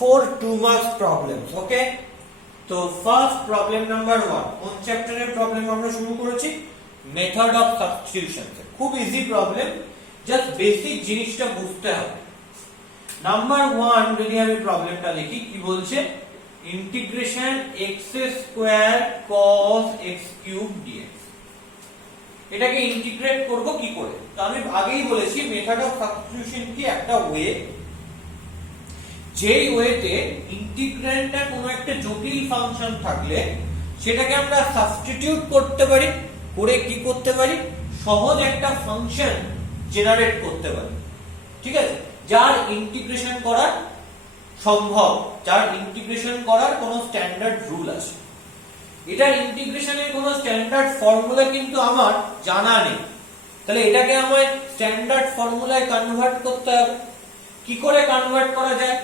4 2 marks problems. Okay, তো first problem number 1 কোন চ্যাপ্টারের প্রবলেম আমরা শুরু করেছি? Method of substitution. খুব ইজি প্রবলেম, জাস্ট বেসিক জিনিসটা বুঝতে হবে। নাম্বার 1 যদি আমি প্রবলেমটা লিখি, কি বলছে? Integration x square cos x cube dx। এটাকে ইন্টিগ্রেট করব কি করে? তো আমি আগেই বলেছি মেথড অফ সাবস্টিটিউশন কি একটা ওয়ে, যেই ওয়েতে ইন্টিগ্র্যান্ডটা কোনো একটা জটিল ফাংশন থাকলে সেটাকে আমরা সাবস্টিটিউট করতে পারি, করে কি করতে পারি? সহজ একটা ফাংশন জেনারেট করতে পারি। ঠিক আছে, যার ইন্টিগ্রেশন করা সম্ভব, যার ইন্টিগ্রেশন করার কোনো স্ট্যান্ডার্ড রুল আছে। এটার ইন্টিগ্রেশনের কোনো স্ট্যান্ডার্ড ফর্মুলা কিন্তু আমার জানা নেই, তাহলে এটাকে আমায় স্ট্যান্ডার্ড ফর্মুলায় কনভার্ট করতে হবে। কি করে কনভার্ট করা যায়?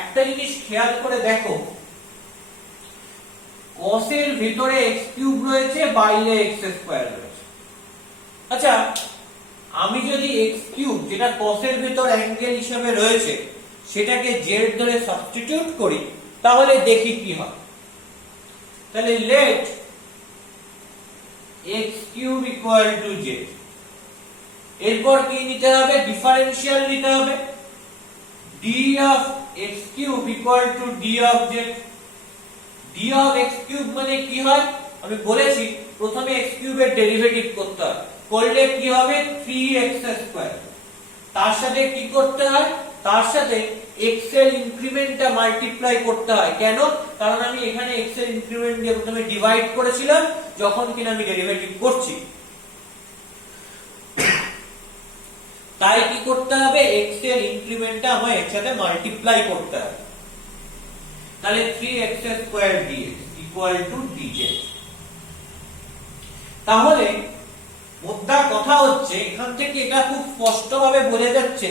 একটা জিনিস খেয়াল করে দেখো, cos এর ভিতরে x কিউব রয়েছে, বাইরে x স্কয়ার রয়েছে। আচ্ছা, আমি যদি x কিউব, যেটা cos এর ভিতর অ্যাঙ্গেল হিসেবে রয়েছে, সেটাকে z ধরে সাবস্টিটিউট করি, তাহলে দেখি কি হয়। তাহলে let x cube equal to z, এরপর কি নিতে হবে? ডিফারেন্সিয়াল নিতে হবে। d of x cube equal to d of z। d of x cube মানে কি হয়? আমি বলেছি প্রথমে x কিউবের ডেরিভেটিভ করতে হয়, করলে কি হবে? 3x square. তার সাথে কি করতে হয়? তার সাথে x এর ইনক্রিমেন্টটা মাল্টিপ্লাই করতে হয়। কেন? কারণ আমি এখানে x এর ইনক্রিমেন্ট দিয়ে প্রথমে ডিভাইড করেছিলাম যখন কিনা আমি ডেরিভেটিভ করছি, তাই কি করতে হবে? x এর ইনক্রিমেন্টটা আমায় এর সাথে মাল্টিপ্লাই করতে হবে। তাহলে 3x square dx equal to dz। তাহলে মোদ্দা কথা হচ্ছে, এখান থেকে এটা খুব স্পষ্টভাবে বোঝা যাচ্ছে,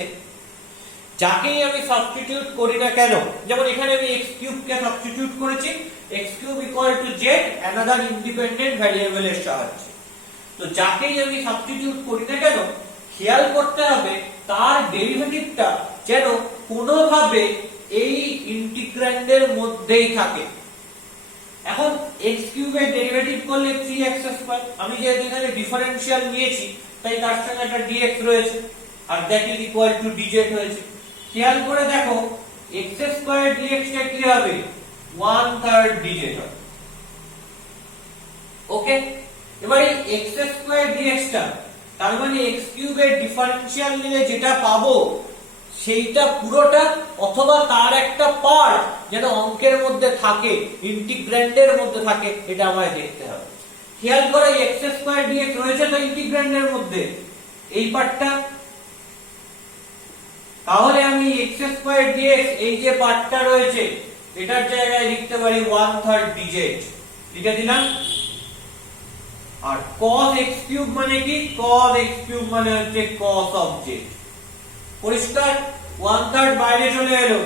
যাকেই আমি সাবস্টিটিউট করি না কেন, যেমন এখানে আমি x কিউব কে সাবস্টিটিউট করেছি, x cube equal to z another independent variable এর সাহায্যে। তো যাকেই আমি সাবস্টিটিউট করি না কেন, খেয়াল করতে হবে তার ডেরিভেটিভটা যেন কোনোভাবে এই ইন্টিগ্র্যান্ডের মধ্যেই থাকে। এখন x কিউবের ডেরিভেটিভ করলে 3x স্কয়ার, আমি যেহেতু এখানে ডিফারেন্সিয়াল নিয়েছি তাই তার সঙ্গে একটা dx রয়েছে, আর that is equal to dz হয়েছে। খেয়াল করে দেখো, x স্কয়ার dx টা কি হবে? 1/3 dz হবে। ওকে, এবারে x স্কয়ার dx টা, তার মানে x কিউবের ডিফারেন্সিয়াল নিলে যেটা পাবো সেইটা পুরোটা অথবা তার একটা পার্ট যেন অঙ্কের মধ্যে থাকে, ইন্টিগ্র্যান্ডের মধ্যে থাকে, এটা আমায় দেখতে হবে। খেয়াল করে x স্কয়ার dx রয়েছে তো ইন্টিগ্র্যান্ডের মধ্যে, এই পার্টটা, তাহলে আমি x স্কয়ার dx এই যে পার্টটা রয়েছে এটার জায়গায় লিখতে পারি 1/3 dz, লিখে দিলাম। আর cos x কিউব মানে কি? cos x কিউব মানে হচ্ছে cos অফ z। পরিষ্কার? 1/3 বাইরে চলে এলো,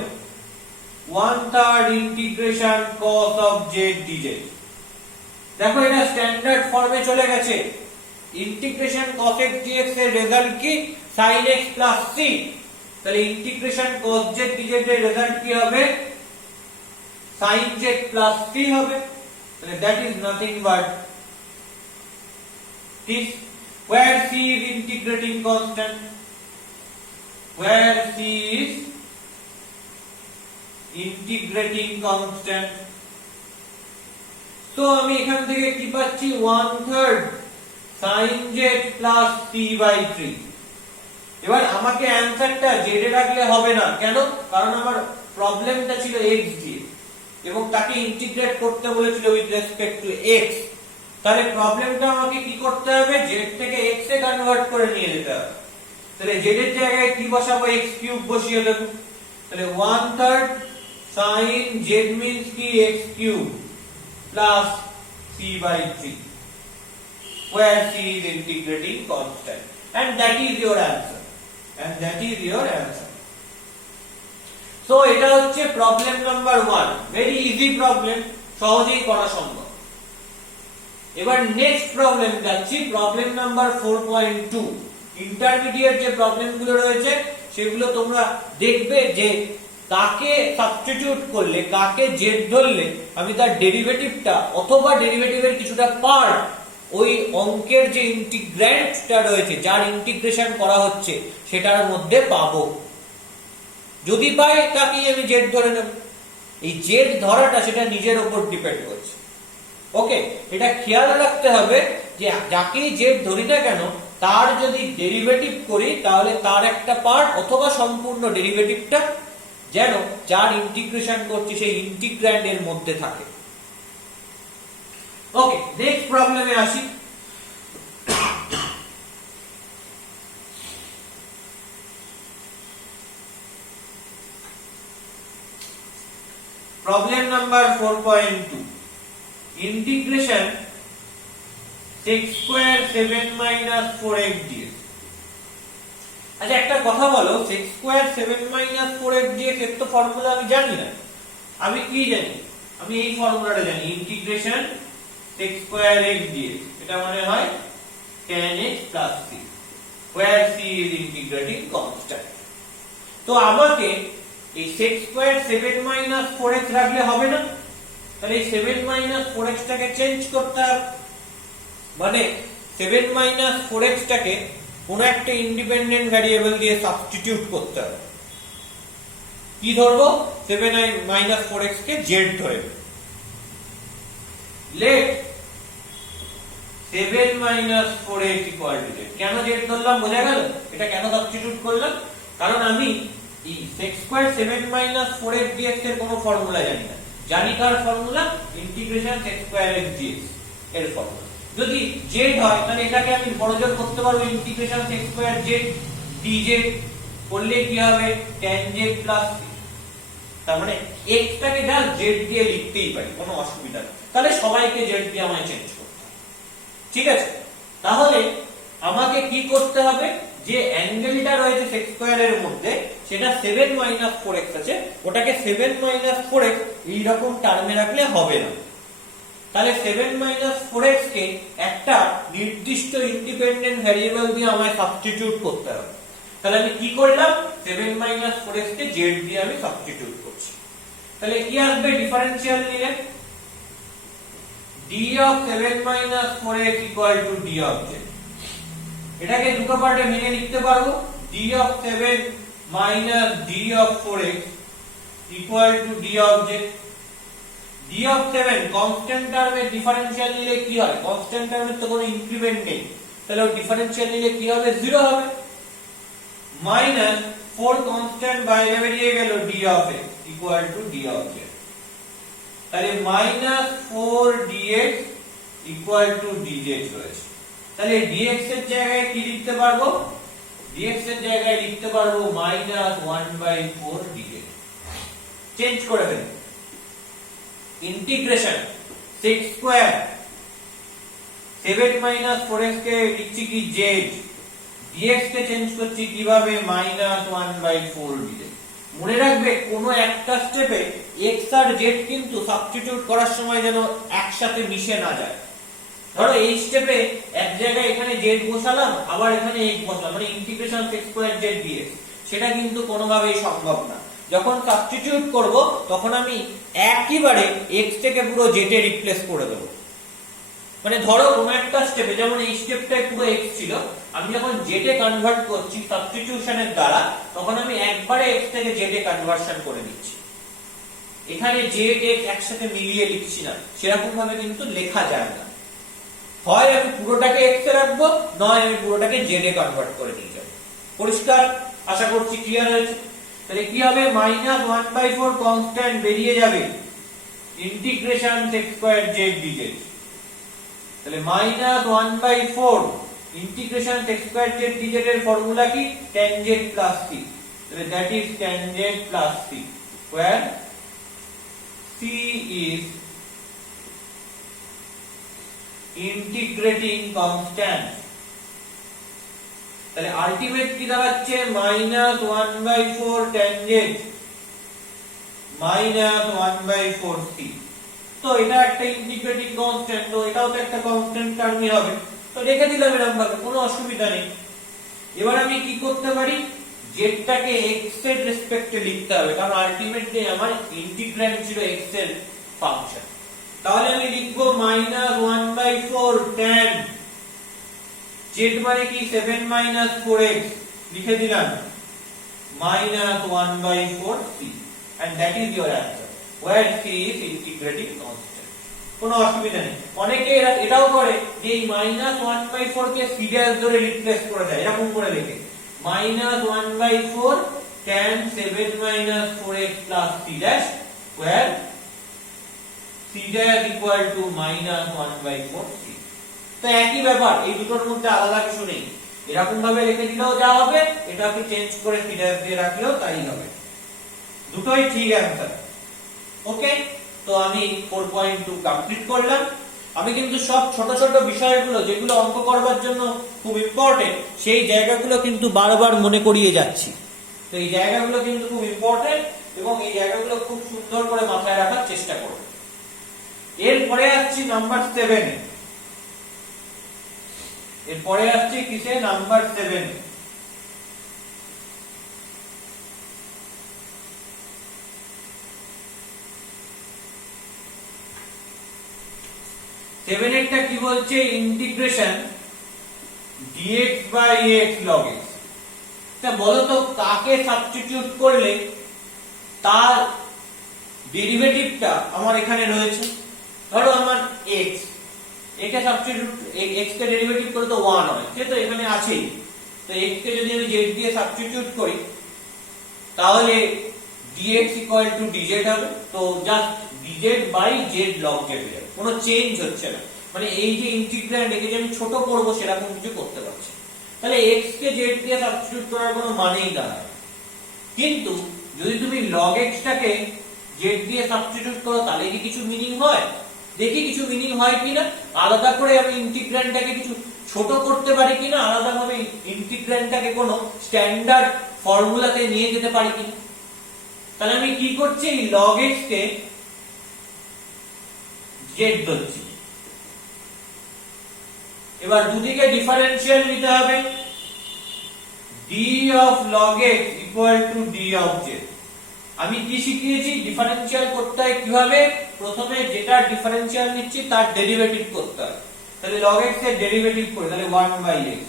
1/3 integration cos of z dz। দেখো এটা স্ট্যান্ডার্ড ফর্মে চলে গেছে। ইন্টিগ্রেশন cos x dx এর রেজাল্ট কি? sin x plus c। তাহলে ইন্টিগ্রেশন cos z dz এর রেজাল্ট কি হবে? sin z প্লাস c হবে। তাহলে that is nothing but this, where c is integrating constant, where c is integrating constant। তো আমি এখান থেকে কি পাচ্ছি? 1/3 sin z plus c by 3। এবার আমাকে অ্যানসারটা z এ রাখলে হবে না, কেন? কারণ আমার প্রবলেমটা ছিল x দিয়ে এবং তাকে ইন্টিগ্রেট করতে বলেছিল উইথ রেসপেক্ট টু x। তাহলে প্রবলেমটা আমাকে কি করতে হবে? z থেকে x এ কনভার্ট করে নিয়ে যেতে হবে। তাহলে z এর জায়গায় কি বসাবো? x কিউব বসিয়ে দেব। তাহলে 1/3 sin z means কি? x cube plus c by 3, where c is integrating constant, and that is your answer, and that is your answer। So এটা হচ্ছে problem number 1, very easy problem, সহজেই করা সম্ভব। এবার next problem যাচ্ছি, problem number 4.2। Intermediate যে প্রবলেমগুলো রয়েছে সেগুলো তোমরা দেখবে যে তাকে সাবস্টিটিউট করলে, কাকে জেড ধরলে আমি তার ডেরিভেটিভটা অথবা ডেরিভেটিভের কিছুটা পার্ট ওই অঙ্কের যে ইন্টিগ্র্যান্ডটা রয়েছে, যার ইন্টিগ্রেশন করা হচ্ছে, সেটার মধ্যে পাবো। যদি পাই তাকেই আমি জেড ধরে নেব। এই জেড ধরাটা সেটা নিজের উপর ডিপেন্ড করছে। ওকে, এটা খেয়াল রাখতে হবে যে যাকেই জেড ধরি না কেন, তার যদি ডেরিভেটিভ করি তাহলে তার একটা পার্ট অথবা সম্পূর্ণ ডেরিভেটিভটা যেন যার ইন্টিগ্রেশন করছি সেই ইন্টিগ্র্যান্ড এর মধ্যে থাকে। ওকে, নেক্সট প্রবলেমে আসি। Problem number 4.2, integration sec square 7 - 4x dx। আচ্ছা, একটা কথা বলো, sec স্কয়ার 7 - 4x dx এর তো ফর্মুলা আমি জানি না। আমি কি জানি? আমি এই ফর্মুলাটা জানি, integration sec square x dx, এটা মানে হয় tan x plus c, where c is integrating constant। তো আমাকে এই sec স্কয়ার 7 - 4x রাখলে হবে না, তাহলে এই 7 - 4x টাকে চেঞ্জ করতে হবে। মানে 7 - 4x টাকে কোন একটা ইন্ডিপেন্ডেন্ট ভ্যারিয়েবল দিয়ে সাবস্টিটিউট করতে হবে। কি ধরবো? 7 - 4x কে z ধরে। Let 7 - 4x equal to z। কেন z ধরলাম বোঝা গেল? এটা কেন সাবস্টিটিউট করলাম? কারণ আমি এই sec স্কয়ার 7 - 4x dx এর কোনো ফর্মুলা জানি না। জানি কার formula? Integration sec square x dx এর ফর্মুলা। যদি z হয় তাহলে এটাকে আমি বড়জোর করতে পারবো integration sec square z dz করলে কি হবে? tan z plus c। তার মানে x টাকে যা z দিয়ে লিখতেই পারি, কোনো অসুবিধা নেই। তাহলে সবাইকে z দিয়ে আমায় চেঞ্জ করতে হবে। ঠিক আছে, তাহলে আমাকে কি করতে হবে? যে অ্যাঙ্গেলটা রয়েছে sec স্কয়ার এর মধ্যে, সেটা 7 - 4x আছে, ওটাকে 7 - 4x এই রকম টার্মে রাখলে হবে না। তাহলে 7 - 4x কে একটা নির্দিষ্ট ইন্ডিপেন্ডেন্ট ভ্যারিয়েবল দিয়ে আমায় সাবস্টিটিউট করতে হবে। তাহলে আমি কি করলাম? 7 - 4x কে z দিয়ে আমি সাবস্টিটিউট করছি। তাহলে কি আসবে ডিফারেন্সিয়াল নিলে? d of 7 - 4x equal to d of z। এটাকে দুটো পার্টে ভেঙে লিখতে পারবো। d of 7 minus d of 4x equal to d of z। d of 7 constant টার্মের ডিফারেন্সিয়াল নিলে কি হয়? কনস্ট্যান্ট টার্মের তো কোনো ইনক্রিমেন্ট নেই, তাহলে ডিফারেন্সিয়াল নিলে কি হবে? 0 হবে। মাইনাস 4 কনস্ট্যান্ট বাইরে বেরিয়ে গেল, d of x equal to d of z। তাহলে minus 4 dx equal to dz রয়েছে। তাহলে dx এর জায়গায় কি লিখতে পারবো? dx এর জায়গায় লিখতে পারবো মাইনাস 1/4 dz। চেঞ্জ করে ফেলি। ইন্টিগ্রেশন sec স্কয়ার 7 - 4x কে লিখছি কি z, dx কে চেঞ্জ করছি কিভাবে? Minus 1/4 dz। মনে রাখবে কোনো একটা স্টেপে x আর z কিন্তু সাবস্টিটিউট করার সময় যেন একসাথে মিশে না যায়। ধরো এই স্টেপে এক জায়গায় এখানে z বসালাম, আবার এখানে x বসালাম, মানে integration sec square z dx, সেটা কিন্তু কোনোভাবেই সম্ভব না। যখন সাবস্টিটিউট করব তখন আমি একইবারে x থেকে পুরো z এ রিপ্লেস করে দেব। মানে ধরো কোনো একটা স্টেপে, যেমন এই স্টেপটায় পুরো x ছিল, আমি যখন z এ কনভার্ট করছি সাবস্টিটিউশনের দ্বারা, তখন আমি একবারে x থেকে z এ কনভার্সন করে নিচ্ছি। এখানে z x একসাথে মিলিয়ে লিখছি না, সেরকম ভাবে কিন্তু লেখা যায় না। হয় আমি পুরোটাকে x এ রাখবো, নয় আমি পুরোটাকে z এ কনভার্ট করে নিয়ে যাব। পরিষ্কার? আশা করছি ক্লিয়ার হয়েছে। তাহলে কি হবে? মাইনাস 1/4 কনস্ট্যান্ট বেরিয়ে যাবে, integration sec square z dz। তাহলে minus 1/4 integration sec square z dz এর ফর্মুলা কি? tan z plus c। তাহলে that is tan z plus c, where c is integrating constant। তাহলে আলটিমেট কি দাঁড়াচ্ছে? Minus 1/4 tan z minus 1/4 c। তো এটা একটা ইন্টিগ্রেটিং কনস্ট্যান্ট, তো এটাও তো একটা কনস্ট্যান্ট টার্মই হবে, তো রেখে দিলাম এরকম ভাবে, কোনো অসুবিধা নেই। এবার আমি কি করতে পারি? z জেডটাকে এক্স এর রেসপেক্টে লিখতে হবে, কারণ আলটিমেটলি আমার ইন্টিগ্র্যান্ড ছিল এক্স এর ফাংশন। তাহলে আমি লিখবো -1/4 tan z মানে কি 7 - 4x লিখে দিলাম -1/4 c, and that is your answer where c is integrating constant। কোনো অসুবিধা নেই। অনেকে এটাও করে যে এই -1/4 কে c ড্যাশ ধরে রিপ্লেস করে দেয়, এরকম করে লেখে -1/4 tan 7 - 4x c dash where c dash equal to -1/4 c। তো একই ব্যাপার, এই দুটোর মধ্যে আলাদা কিছু নেই। এরকম ভাবে লিখে দিলেও যা হবে, এটাকে চেঞ্জ করে c dash দিয়ে রাখলেও তাই হবে, দুটোই ঠিক অ্যানসার। ওকে, তো আমি 4.2 কমপ্লিট করলাম। আমি কিন্তু সব ছোট ছোট বিষয়গুলো যেগুলো অঙ্ক করবার জন্য খুব ইম্পর্টেন্ট, সেই জায়গাগুলো কিন্তু বারবার মনে করিয়ে যাচ্ছি। তো এই জায়গাগুলো কিন্তু খুব ইম্পর্টেন্ট এবং এই জায়গাগুলো খুব সুন্দর করে মাথায় রাখার চেষ্টা করব। এরপরে আসছি নাম্বার 7 এ। এরপরে আসছি কিসে? নাম্বার 7 এ। সেভেনেরটা কি বলছে? Integration dx by x log x। তা বলো তো কাকে সাবস্টিটিউট করলে তার ডেরিভেটিভটা আমার এখানে রয়েছে। ধরো আমার x, এটা সাবস্টিটিউট x কে ডেরিভেটিভ করে তো 1 হয়, যেহেতু এখানে আছেই। তো x কে যদি আমি z দিয়ে সাবস্টিটিউট করি তাহলে dx dz হবে। তো just dz by z log z হবে, কোনো চেঞ্জ হচ্ছে না। মানে এই যে ইন্টিগ্র্যান্ড, একে যে আমি ছোট করব সেরকম কিছু করতে পারছি। তাহলে x কে z দিয়ে সাবস্টিটিউট করার কোনো মানেই দাঁড়ায়। কিন্তু যদি তুমি log x টাকে z দিয়ে সাবস্টিটিউট করো তাহলে কি কিছু মিনিং হয়? দেখি কিছু মিনিং হয় কিনা। আলাদা করে আমি ইন্টিগ্র্যান্ডটাকে কিছু ছোট করতে পারি কিনা, আলাদাভাবে ইন্টিগ্র্যান্ডটাকে কোনো স্ট্যান্ডার্ড ফর্মুলাতে নিয়ে যেতে পারি কিনা। তাহলে আমি কি করছি? log x কে z ধরছি। এবার দুদিকে ডিফারেন্সিয়াল নিতে হবে। d of log x equal to d of z। আমি কি শিখিয়েছি? ডিফারেন্সিয়াল করতে হয় কিভাবে? প্রথমে যেটা ডিফারেন্সিয়াল নিচ্ছি তার ডেরিভেটিভ করতে হয়। তাহলে log x এর ডেরিভেটিভ করে তাহলে 1/x,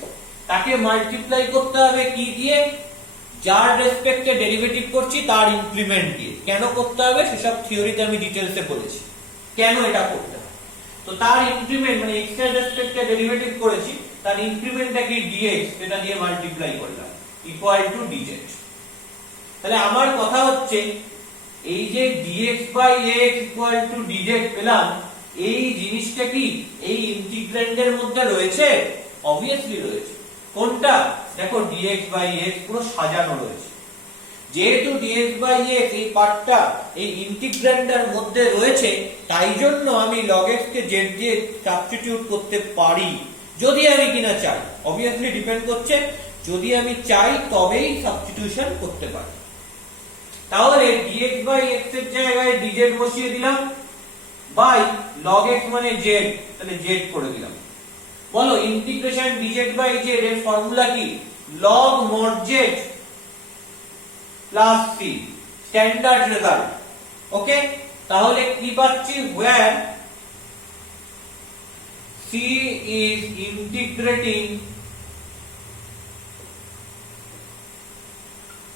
তাকে মাল্টিপ্লাই করতে হবে কি দিয়ে? যার রেসপেক্টে ডেরিভেটিভ করছি তার ইনক্রিমেন্ট দিয়ে। কেন করতে হবে সেসব থিওরিতে আমি ডিটেইলসে বলেছি কেন এটা করতে হবে। তো তার ইনক্রিমেন্ট মানে x এর রেসপেক্টে ডেরিভেটিভ করেছি, তার ইনক্রিমেন্টটা কি? dx, এটা দিয়ে মাল্টিপ্লাই করলাম ইকুয়াল টু dz। তাহলে আমার কথা হচ্ছে এই যে dx by x equal to dz পেলাম, এই জিনিসটা কি এই ইন্টিগ্র্যান্ডের মধ্যে রয়েছে? অবভিয়াসলি রয়েছে। কোনটা? দেখো dx by x পুরো সাজানো রয়েছে। যেহেতু dx by x এই পার্টটা এই ইন্টিগ্র্যান্ডের মধ্যে রয়েছে, তাই জন্য আমি log x কে z দিয়ে সাবস্টিটিউট করতে পারি, যদি আমি কিনা চাই। অবভিয়াসলি ডিপেন্ড করছে, যদি আমি চাই তবেই সাবস্টিটিউশন করতে পারি। তাহলে dx by x এর জায়গায় dz বসিয়ে দিলাম, বাই log x মানে z, তাহলে z করে দিলাম। বলো ইন্টিগ্রেশন dz by z এর ফর্মুলা কি? log mod z plus c, standard result. Okay, তাহলে কি পাচ্ছি? where c is integrating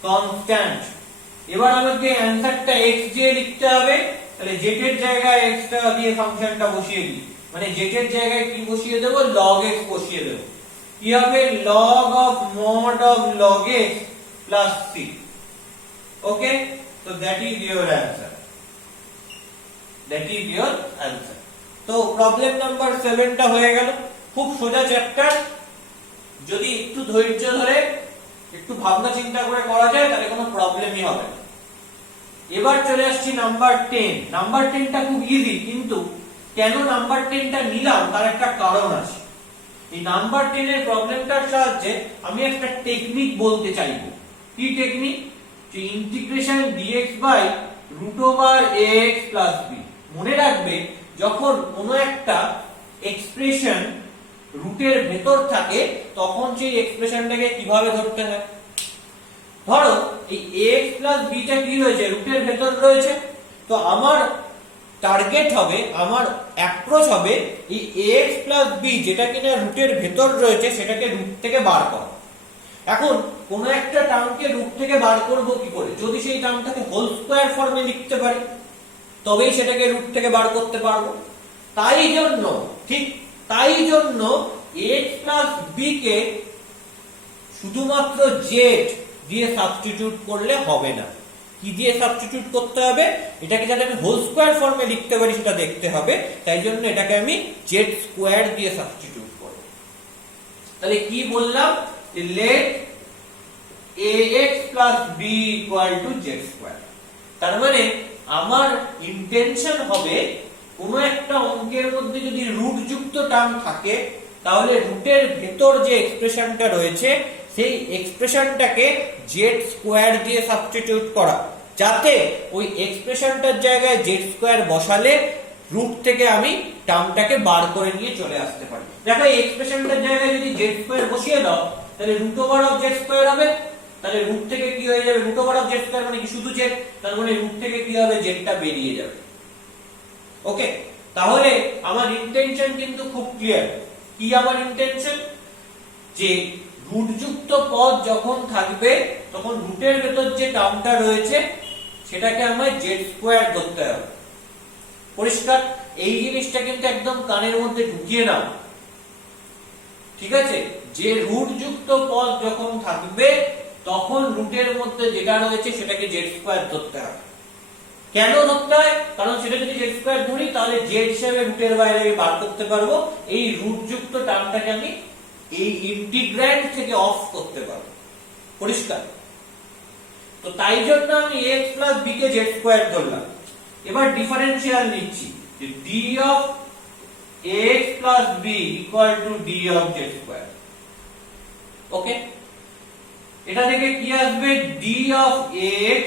constant। এবার আমাকে অ্যানসারটা x দিয়ে লিখতে হবে। তাহলে z এর জায়গায় x টা দিয়ে ফাংশনটা বসিয়ে দিই, মানে z এর জায়গায় কি বসিয়ে দেব? log x বসিয়ে দেব। কি হবে? log of mod of log x plus c। Okay, so that is your answer, that is your answer। তো প্রবলেম নাম্বার 7 টা হয়ে গেল। খুব সোজা চ্যাপ্টার, যদি একটু ধৈর্য ধরে একটু ভাবনা চিন্তা করে করা যায় তাহলে কোনো প্রবলেমই হবে না। এবার চলে আসছি নাম্বার 10। নাম্বার 10 টা খুব ইজি, কিন্তু কেন নাম্বার 10 টা নিলাম তার একটা কারণ আছে। এই নাম্বার 10 এর প্রবলেমটার সাহায্যে আমি একটা টেকনিক বলতে চাইবো। কি টেকনিক? যে integration dx by root over ax plus b। মনে রাখবে, যখন কোনো একটা এক্সপ্রেশন রুটের ভেতর থাকে তখন সেই এক্সপ্রেশনটাকে কিভাবে ধরতে হয়। ধরো এই ax plus b টা কি রয়েছে, রুটের ভেতর রয়েছে, তো আমার টার্গেট হবে, আমার অ্যাপ্রোচ হবে এই ax plus b যেটা কিনা রুটের ভেতর রয়েছে সেটাকে রুট থেকে বার করা। এখন কোন একটা টার্মকে রুট থেকে বার করব কি করে, যদি সেই টার্মটাকে হোল স্কয়ার ফর্মে লিখতে পারি তবেই সেটাকে রুট থেকে বার করতে পারবো। তাই জন্য x plus b কে শুধুমাত্র z দিয়ে সাবস্টিটিউট করলে হবে না, কি দিয়ে সাবস্টিটিউট করতে হবে, এটাকে যাতে আমি হোল স্কয়ার ফর্মে লিখতে পারি সেটা দেখতে হবে, তাই জন্য এটাকে আমি z স্কয়ার দিয়ে সাবস্টিটিউট করব। তাহলে কি বললাম, let ax plus b equal to z square. তার মানে আমার ইন্টেনশন হবে কোন একটা অঙ্কের মধ্যে যদি রুট যুক্ত টার্ম থাকে তাহলে রুটের ভেতর যে এক্সপ্রেশনটা রয়েছে সেই এক্সপ্রেশনটাকে z স্কয়ার দিয়ে সাবস্টিটিউট করা, যাতে ওই এক্সপ্রেশনটার জায়গায় z স্কয়ার বসালে রুট থেকে আমি টার্মটাকে বার করে নিয়ে চলে আসতে পারি। দেখো এই এক্সপ্রেশনটার জায়গায় যদি z স্কয়ার বসিয়ে দাও তাহলে root over of z square হবে, তাহলে রুট থেকে কি হয়ে যাবে, root over of z square মানে কি শুধু z, তার মানে রুট থেকে কি হবে, z টা বেরিয়ে যাবে। ওকে, তাহলে আমার ইন্টেনশন কিন্তু খুব ক্লিয়ার। কি আমার ইন্টেনশন, যে রুটযুক্ত পদ যখন থাকবে তখন রুটের ভেতর যে টার্মটা রয়েছে সেটাকে আমায় z স্কয়ার ধরতে হবে। পরিষ্কার? এই জিনিসটা কিন্তু একদম কানের মধ্যে ঢুকিয়ে নাও, ঠিক আছে? যে রুটযুক্ত পদ যখন থাকবে তখন রুটের মধ্যে যেটা রয়েছে সেটাকে z স্কয়ার ধরতে হবে। কেন ধরতে হয়, কারণ সেটা যদি z স্কয়ার ধরি তাহলে z হিসেবে রুটের বাইরে বার করতে পারবো, এই রুটযুক্ত টার্মটাকে আমি এই ইন্টিগ্র্যান্ড থেকে অফ করতে পারবো। পরিষ্কার? তো তাই জন্য আমি x plus b কে z স্কয়ার ধরলাম। এবার ডিফারেন্সিয়াল নিচ্ছি, যে d of ax plus b equal to d of z square. Okay, এটা থেকে কি আসবে, d of ax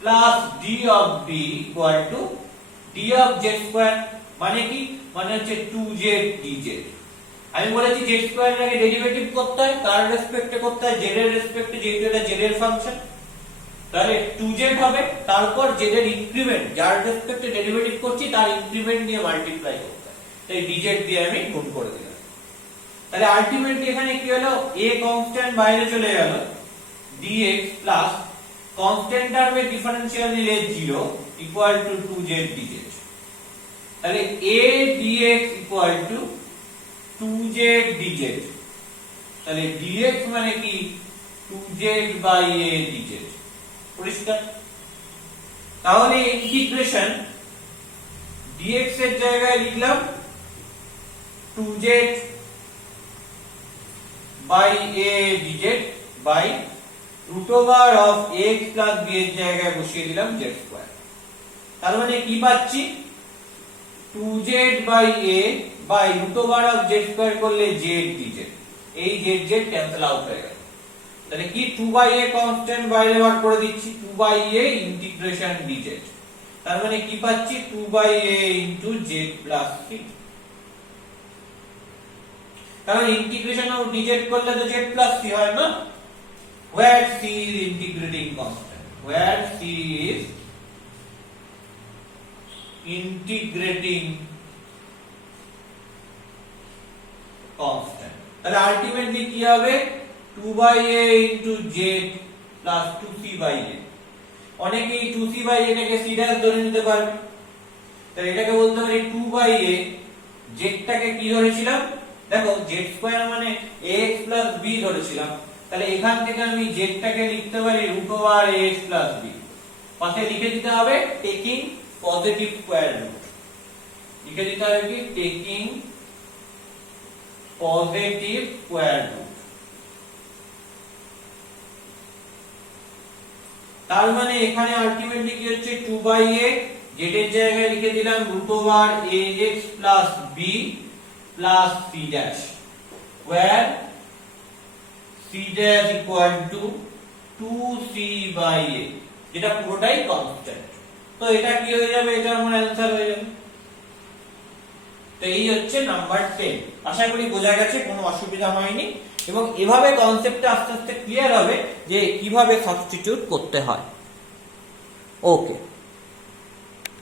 plus d of b equal to d of z square. মানে কি, মানে হচ্ছে 2z dz। আমি বলেছি z স্কয়ারের আগে ডেরিভেটিভ করতে হয়, কার রেসপেক্টে করতে হয়, z এর রেসপেক্টে, যেহেতু এটা z এর ফাংশন, তাহলে 2z হবে, তারপর z এর ইনক্রিমেন্ট যার রেসপেক্টে ডেরিভেটিভ করছি তার ইনক্রিমেন্ট দিয়ে মাল্টিপ্লাই করতে হয়, তাই dz দিয়ে আমি গুণ করে দিলাম। তাহলে আলটিমেটলি এখানে কি হলো, a কনস্ট্যান্ট বাইরে চলে গেল, dx প্লাস কনস্ট্যান্ট টার্মে ডিফারেন্সিয়াল নিলে 0 ইকুয়াল টু 2z dz। তাহলে a dx equal to 2z dz। তাহলে dx মানে কি, 2z বাই a dz। পরিষ্কার? তাহলে ইন্টিগ্রেশন dx এর জায়গায় লিখলাম 2z by a dz by root over of x plus b এর জায়গায় বসিয়ে দিলাম z স্কয়ার। তার মানে কি পাচ্ছি, 2z by a by root over of z square করলে z dz, এই z z ক্যান্সেল আউট হয়ে গেল। তাহলে কি, 2 বাই a কনস্ট্যান্ট বাইরে বার করে দিচ্ছি, 2 বাই a ইন্টিগ্রেশন dz। তার মানে কি পাচ্ছি, 2 by a into z plus c। কারণ ইন্টিগ্রেশন অফ dz করলে তো z প্লাস c হয় না, where c is integrating constant, where c is integrating constant। তাহলে আলটিমেটলি কি হবে, 2 by a into z plus 2c by a। অনেকেই 2c by a টাকে c ড্যাশ ধরে নিতে পারবে, তাহলে এটাকে বলতে পারি 2 বাই a, z টাকে কি ধরেছিলাম, দেখো z স্কয়ার মানে ax প্লাস b ধরেছিলাম, তাহলে এখান থেকে আমি z টাকে লিখতে পারি root over ax plus b। পাশে লিখে দিতে হবে টেকিং পজিটিভ স্কয়ার রুট, লিখে দিতে হবে কি, টেকিং পজিটিভ স্কয়ার রুট। তার মানে এখানে আলটিমেটলি কি হচ্ছে, 2 বাই a, z এর জায়গায় লিখে দিলাম root over ax plus b plus c dash, where c dash equal to 2c by a, যেটা পুরোটাই কনস্ট্যান্ট। তো এটা কি হয়ে যাবে, এটা আমার অ্যানসার হয়ে যাবে। তো এই হচ্ছে নাম্বার 10। আশা করি বোঝা গেছে, কোনো অসুবিধা হয়নি। এবং এভাবে কনসেপ্টটা আস্তে আস্তে ক্লিয়ার হবে যে কিভাবে সাবস্টিটিউট করতে হয়। ওকে।